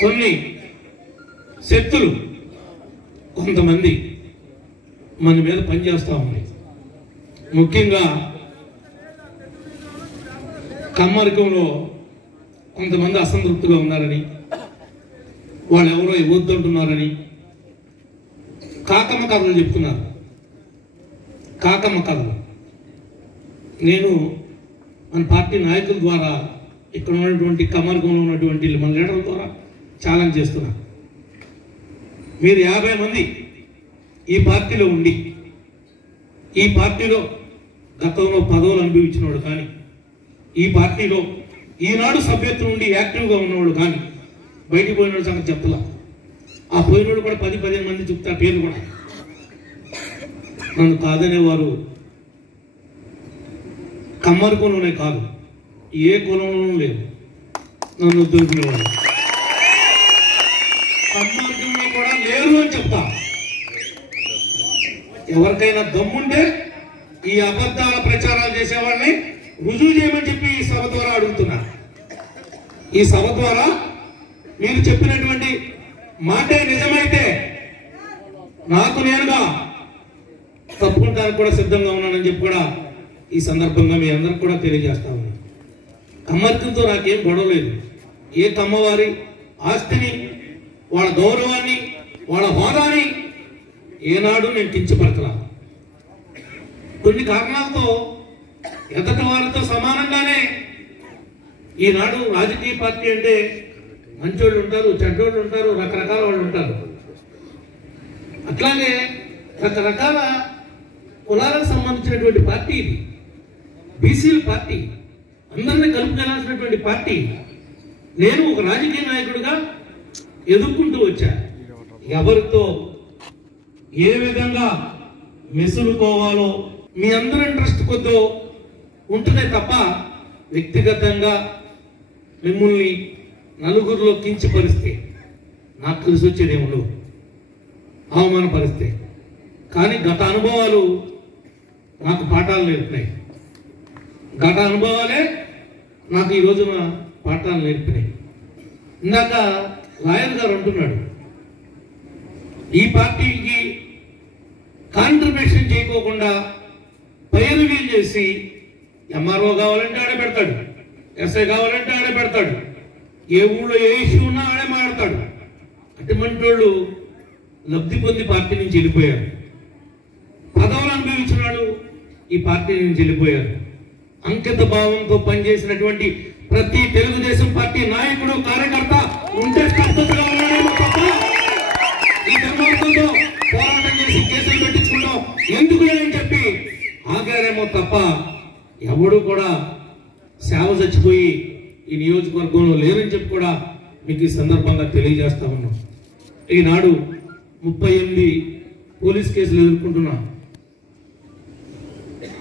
కొన్ని శక్తులు కొంతమంది మన మీద పనిచేస్తూ ఉన్నాయి. ముఖ్యంగా కమ్మరికంలో కొంతమంది అసంతృప్తిగా ఉన్నారని వాళ్ళు ఎవరో ఇవ్వద్దంటున్నారని కాకమ్మ కథలు చెప్తున్నారు. కాకమ్మ కథలు. నేను మన పార్టీ నాయకుల ద్వారా ఇక్కడ ఉన్నటువంటి కమర్గంలో ఉన్నటువంటి మన లీడర్ల ద్వారా ఛాలెంజ్ చేస్తున్నా మీరు యాభై మంది ఈ పార్టీలో ఉండి ఈ పార్టీలో గతంలో పదవులు అనుభవించినవాడు కానీ ఈ పార్టీలో ఈనాడు సభ్యత్వం నుండి యాక్టివ్గా ఉన్నవాడు కానీ బయటికి పోయినోడు సంగతి చెప్తలా. ఆ పోయినోడు కూడా పది పదిహేను మంది చెప్తా పేర్లు కూడా. నన్ను కాదనేవారు కమ్మరి కులంలోనే కాదు ఏ కులంలోనూ లేదు నన్ను దొరికినవాడు కమ్మరి కూడా లేరు అని చెప్తా. ఎవరికైనా దమ్ముంటే ఈ అబద్ధాల ప్రచారాలు చేసేవాళ్ళని రుజువు చేయమని చెప్పి ఈ సభ ద్వారా అడుగుతున్నా. ఈ సభ ద్వారా మీరు చెప్పినటువంటి మాటే నిజమైతే నాకు నేనుగా తప్పుకుంటానికి కూడా సిద్ధంగా ఉన్నానని చెప్పి కూడా ఈ సందర్భంగా మీ అందరికి కూడా తెలియజేస్తా ఉన్నాను కమ్మర్తితో నాకేం గొడవ లేదు. ఏ కమ్మవారి ఆస్తిని వాళ్ళ గౌరవాన్ని వాళ్ళ హోదాని ఏనాడు నేను కించపరచలా. కొన్ని కారణాలతో ఎదటి వారితో సమానంగానే ఈనాడు రాజకీయ పార్టీ అంటే మంచోళ్ళు ఉంటారు చెడ్డోళ్ళు ఉంటారు రకరకాల వాళ్ళు ఉంటారు. అట్లాగే రకరకాల కులాలకు సంబంధించినటువంటి పార్టీ ఇది. బీసీల పార్టీ. అందరినీ కలుపుకెళ్ళాల్సినటువంటి పార్టీ. నేను ఒక రాజకీయ నాయకుడిగా ఎదుర్కొంటూ వచ్చారు. ఎవరితో ఏ విధంగా మెసులుకోవాలో మీ అందరి ఇంట్రెస్ట్ కొద్దో ఉంటుందే తప్ప వ్యక్తిగతంగా మిమ్మల్ని నలుగురిలో కించపరిస్తే నాకు తెలిసి వచ్చేది అవమానపరిస్తే కానీ గత అనుభవాలు నాకు పాఠాలు నేర్పినాయి. గత అనుభవాలే నాకు ఈ రోజున పాఠాలు నేర్పినాయి. ఇందాక లాయర్ గారు అంటున్నాడు. ఈ పార్టీకి కాంట్రిబ్యూషన్ చేయకోకుండా పైరువీలు చేసి ఎంఆర్ఓ కావాలంటే ఆడే పెడతాడు ఎస్ఐ కావాలంటే ఆడే పెడతాడు ఏ ఊళ్ళో ఏ ఇష్యూ ఉన్నా ఆడే మాడతాడు అటువంటి వాళ్ళు లబ్ధి పొంది పార్టీ నుంచి వెళ్ళిపోయారు. పదవులు అనుభవించిన వాళ్ళు ఈ పార్టీ నుంచి వెళ్ళిపోయారు. అంకిత భావంతో పనిచేసినటువంటి ప్రతి తెలుగుదేశం పార్టీ నాయకుడు కార్యకర్త ఉంటే స్తబ్దతగా ఉన్నాడేమో తప్ప ఈ పోరాటం చేసి కేసులు పెట్టించుకుంటాం. ఎందుకు అని చెప్పి ఆగారేమో తప్ప ఎవడు కూడా సేవ చచ్చిపోయి ఈ నియోజకవర్గంలో లేరని చెప్పి కూడా మీకు ఈ సందర్భంగా తెలియజేస్తా ఉన్నాం ఈనాడు ముప్పై ఎనిమిది పోలీస్ కేసులు ఎదుర్కొంటున్నా.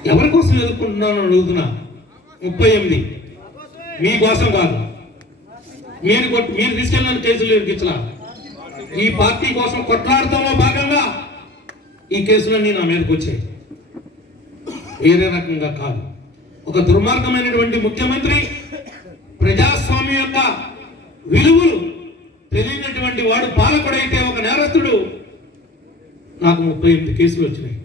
ఎవరి కోసం ఎదుర్కొంటున్నాను అడుగుతున్నా? ముప్పై ఎనిమిది. మీకోసం కాదు. మీరు మీరు తీసుకెళ్ళిన కేసులు ఇచ్చిన ఈ పార్టీ కోసం కొట్లాడటంలో భాగంగా ఈ కేసులన్నీ నా మీదకి వచ్చాయి. వేరే రకంగా కాదు. ఒక దుర్మార్గమైనటువంటి ముఖ్యమంత్రి ప్రజాస్వామ్యం యొక్క విలువలు తెలియనటువంటి వాడు పాలకుడైతే ఒక నేరస్తుడు. నాకు ముప్పై ఎనిమిది కేసులు వచ్చినాయి.